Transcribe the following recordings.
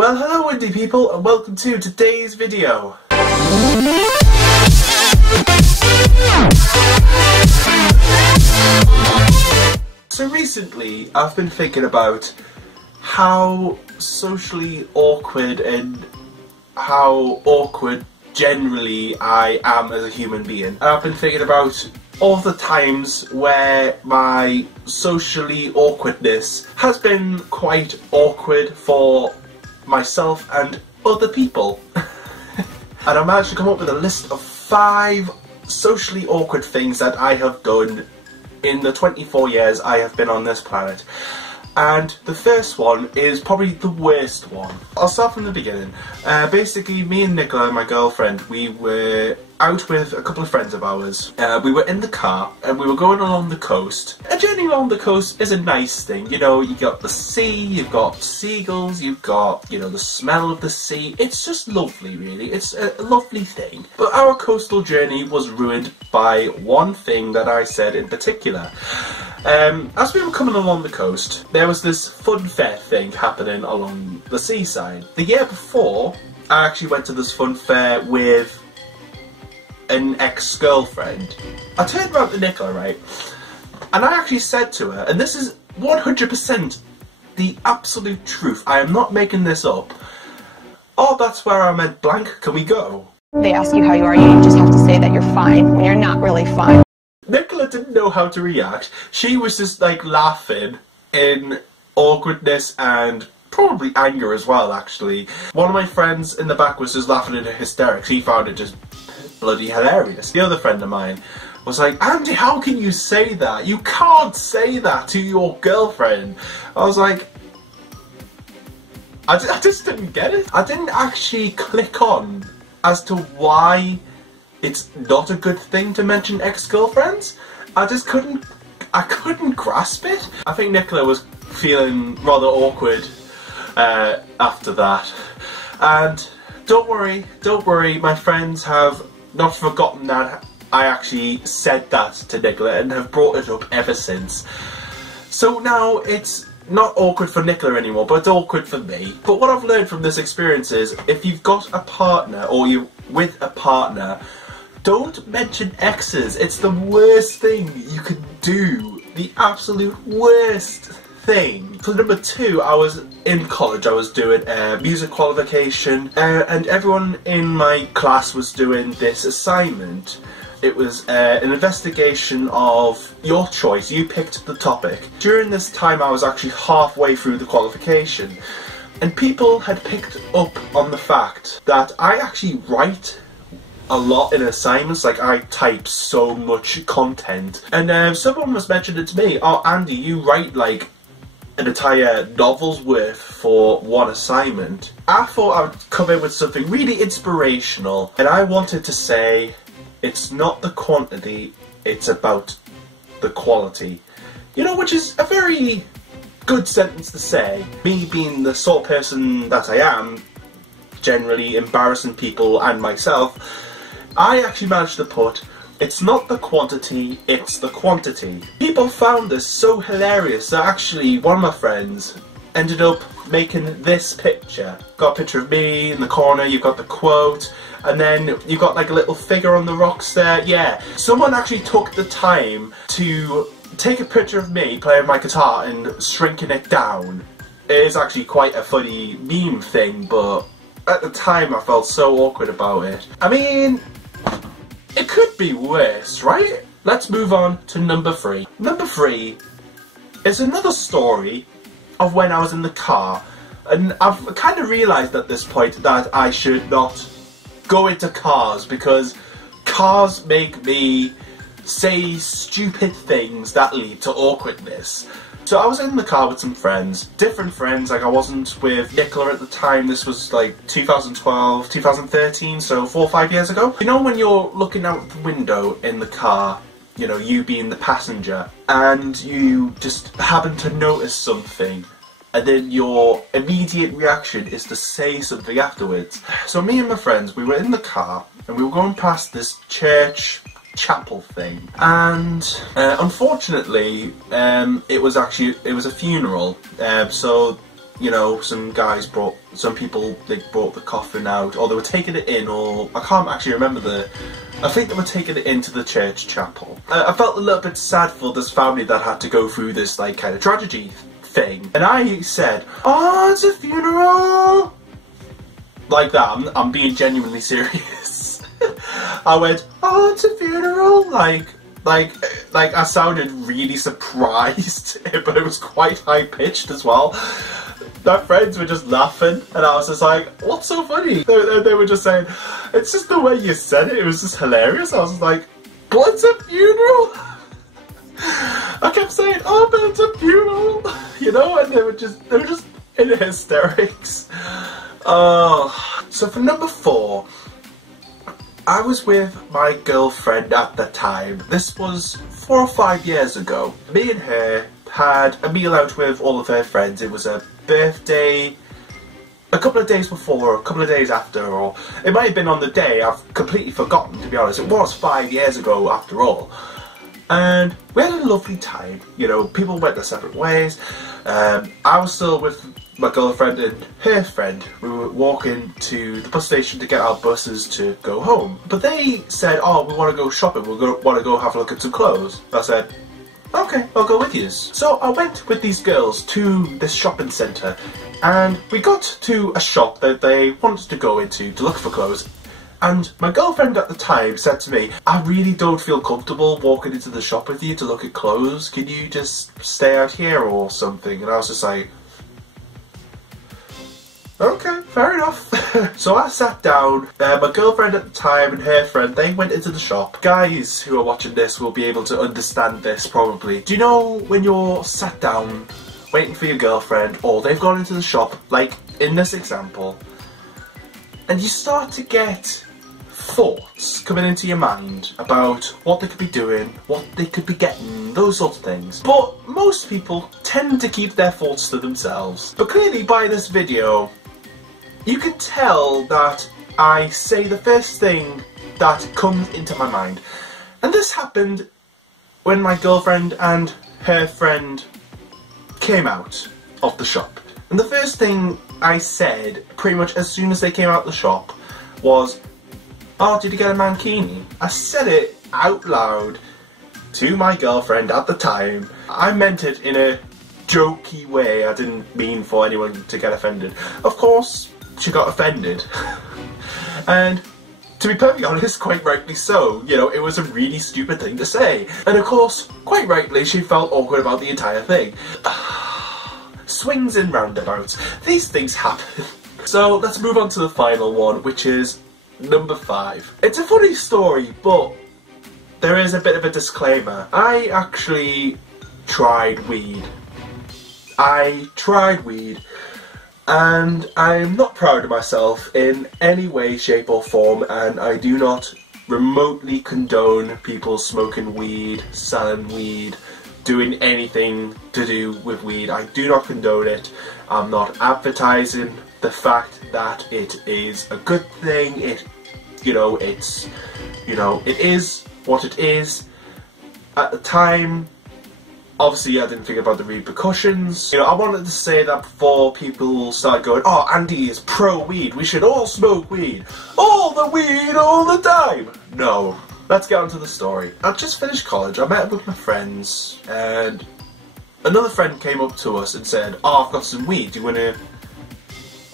Well, hello indie people and welcome to today's video. So recently I've been thinking about how socially awkward and how awkward generally I am as a human being. And I've been thinking about all the times where my socially awkwardness has been quite awkward for myself and other people. And I managed to come up with a list of 5 socially awkward things that I have done in the 24 years I have been on this planet. And the first one is probably the worst one. I'll start from the beginning. Basically, me and Nicola, my girlfriend, we were out with a couple of friends of ours. We were in the car and we were going along the coast. A journey along the coast is a nice thing. You know, you got the sea, you've got seagulls, you've got, you know, the smell of the sea. It's just lovely, really. It's a lovely thing. But our coastal journey was ruined by one thing that I said in particular. As we were coming along the coast, there was this fun fair thing happening along the seaside. The year before, I actually went to this fun fair with an ex-girlfriend. I turned around to Nicola, right, and I actually said to her, and this is 100% the absolute truth, I am not making this up, "Oh, that's where I meant blank, can we go?" They ask you how you are, you just have to say that you're fine when you're not really fine. Nicola didn't know how to react. She was just like laughing in awkwardness and probably anger as well, actually. One of my friends in the back was just laughing in hysterics. He found it just bloody hilarious. The other friend of mine was like, "Andy, how can you say that? You can't say that to your girlfriend." I was like, I just didn't get it. I didn't actually click on as to why it's not a good thing to mention ex-girlfriends. I couldn't grasp it. I think Nicola was feeling rather awkward after that. And don't worry, my friends have not forgotten that I actually said that to Nicola and have brought it up ever since. So now it's not awkward for Nicola anymore, but it's awkward for me. But what I've learned from this experience is, if you've got a partner or you're with a partner, don't mention exes. It's the worst thing you could do. The absolute worst thing. For number 2, I was in college. I was doing a music qualification and everyone in my class was doing this assignment. It was an investigation of your choice. You picked the topic. During this time I was actually halfway through the qualification and people had picked up on the fact that I actually write a lot in assignments. Like, I type so much content, and someone was mentioning it to me, "Oh, Andy, you write like an entire novel's worth for one assignment." I thought I would come in with something really inspirational, and I wanted to say, it's not the quantity, it's about the quality. You know, which is a very good sentence to say. Me being the sort of person that I am, generally embarrassing people and myself, I actually managed to put, it's not the quantity, it's the quantity. People found this so hilarious that actually one of my friends ended up making this picture. Got a picture of me in the corner, you've got the quote, and then you've got like a little figure on the rocks there. Yeah, someone actually took the time to take a picture of me playing my guitar and shrinking it down. It is actually quite a funny meme thing, but at the time I felt so awkward about it. I mean, it could be worse, right? Let's move on to number 3. Number 3 is another story of when I was in the car, and I've kind of realised at this point that I should not go into cars because cars make me say stupid things that lead to awkwardness. So I was in the car with some friends, different friends. Like, I wasn't with Nicola at the time. This was like 2012, 2013, so 4 or 5 years ago. You know when you're looking out the window in the car, you know, you being the passenger, and you just happen to notice something, and then your immediate reaction is to say something afterwards. So me and my friends, we were in the car, and we were going past this church chapel thing, and unfortunately it was a funeral, so you know, some people, they brought the coffin out, or they were taking it in, or I can't actually remember I think they were taking it into the church chapel. I felt a little bit sad for this family that had to go through this, like, kind of tragedy thing. And I said, oh, it's a funeral! Like that, I'm being genuinely serious. I went, oh, it's a funeral! Like I sounded really surprised, but it was quite high-pitched as well. My friends were just laughing, and I was just like, what's so funny? They were just saying, it's just the way you said it, it was just hilarious. I was just like, what's a funeral? I kept saying, oh, but it's a funeral, you know, and they were just in hysterics. So for number 4, I was with my girlfriend at the time. This was 4 or 5 years ago. Me and her had a meal out with all of her friends. It was a birthday a couple of days before, or a couple of days after, or it might have been on the day. I've completely forgotten, to be honest. It was 5 years ago after all. And we had a lovely time, you know, people went their separate ways. I was still with my girlfriend and her friend. We were walking to the bus station to get our buses to go home. But they said, oh, we want to go shopping, we want to go have a look at some clothes. I said, okay, I'll go with you. So I went with these girls to this shopping centre, and we got to a shop that they wanted to go into to look for clothes. And my girlfriend at the time said to me, I really don't feel comfortable walking into the shop with you to look at clothes. Can you just stay out here or something? And I was just like, okay, fair enough. So I sat down. My girlfriend at the time and her friend, they went into the shop. Guys who are watching this will be able to understand this probably. Do you know when you're sat down waiting for your girlfriend, or they've gone into the shop, like in this example, and you start to get thoughts coming into your mind about what they could be doing, what they could be getting, those sorts of things. But most people tend to keep their thoughts to themselves. But clearly by this video, you can tell that I say the first thing that comes into my mind. And this happened when my girlfriend and her friend came out of the shop. And the first thing I said, pretty much as soon as they came out the shop, was, oh, did you get a mankini? I said it out loud to my girlfriend at the time. I meant it in a jokey way. I didn't mean for anyone to get offended. Of course, she got offended. And to be perfectly honest, quite rightly so. You know, it was a really stupid thing to say. And of course, quite rightly, she felt awkward about the entire thing. Swings and roundabouts. These things happen. So let's move on to the final one, which is number 5. It's a funny story, but there is a bit of a disclaimer. I actually tried weed. And I'm not proud of myself in any way, shape or form, and I do not remotely condone people smoking weed, selling weed, doing anything to do with weed. I do not condone it. I'm not advertising the fact that it is a good thing. It is what it is. At the time, obviously I didn't think about the repercussions. You know, I wanted to say that before people start going, oh, Andy is pro-weed, we should all smoke weed. All the weed, all the time. No. Let's get on to the story. I just finished college, I met up with my friends, and another friend came up to us and said, oh, I've got some weed, do you want to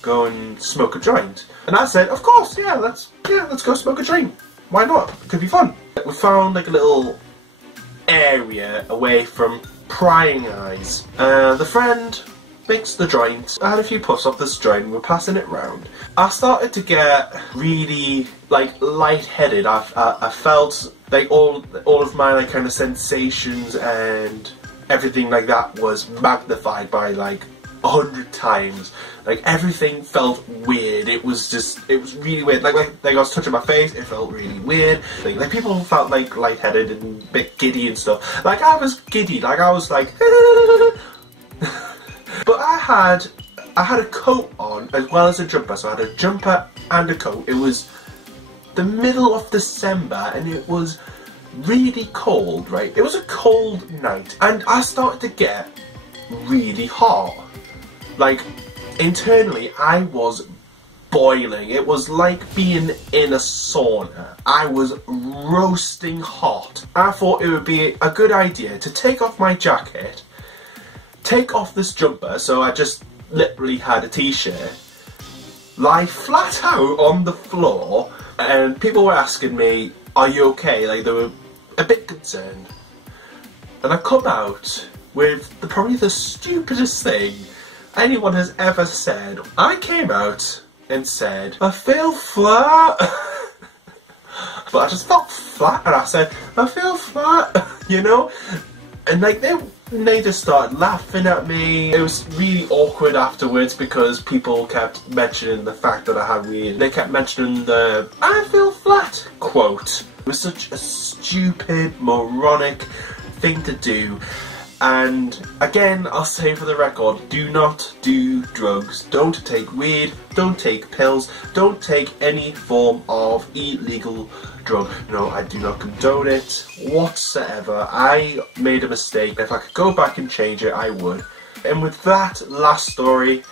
go and smoke a joint? And I said, of course, yeah, let's go smoke a joint. Why not? It could be fun. We found like a little area away from prying eyes. The friend mixed the joint. I had a few puffs off this joint, we were passing it round. I started to get really like lightheaded. I felt like all of my like kind of sensations and everything like that was magnified by like 100 times. Like everything felt weird. It was really weird. Like I was touching my face, it felt really weird. Like people felt like lightheaded and a bit giddy and stuff. Like I was giddy. Like I was like. But I had a coat on as well as a jumper. So I had a jumper and a coat. It was the middle of December and it was really cold, right? It was a cold night and I started to get really hot. Like Internally, I was boiling. It was like being in a sauna. I was roasting hot. I thought it would be a good idea to take off my jacket, take off this jumper, so I just literally had a t-shirt, lie flat out on the floor, and people were asking me, are you okay? Like, they were a bit concerned. And I come out with probably the stupidest thing anyone has ever said. I came out and said, I feel flat. But I just felt flat, and I said, I feel flat, you know? And like, they just started laughing at me. It was really awkward afterwards because people kept mentioning the fact that I had weed. They kept mentioning the I feel flat quote. It was such a stupid, moronic thing to do. And again, I'll say for the record, do not do drugs. Don't take weed, don't take pills, don't take any form of illegal drug. No, I do not condone it whatsoever. I made a mistake. If I could go back and change it, I would. And with that last story,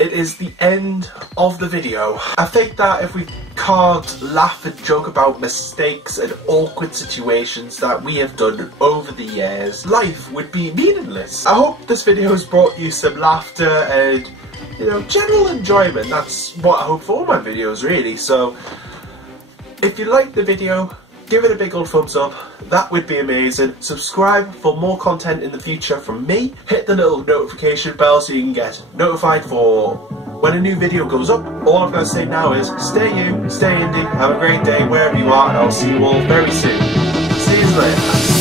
it is the end of the video. I think that if we can't laugh and joke about mistakes and awkward situations that we have done over the years, life would be meaningless. I hope this video has brought you some laughter and, you know, general enjoyment. That's what I hope for all my videos, really. So if you liked the video, give it a big old thumbs up. That would be amazing. Subscribe for more content in the future from me. Hit the little notification bell so you can get notified for when a new video goes up. All I'm going to say now is stay you, stay indie, have a great day wherever you are, and I'll see you all very soon. See you later.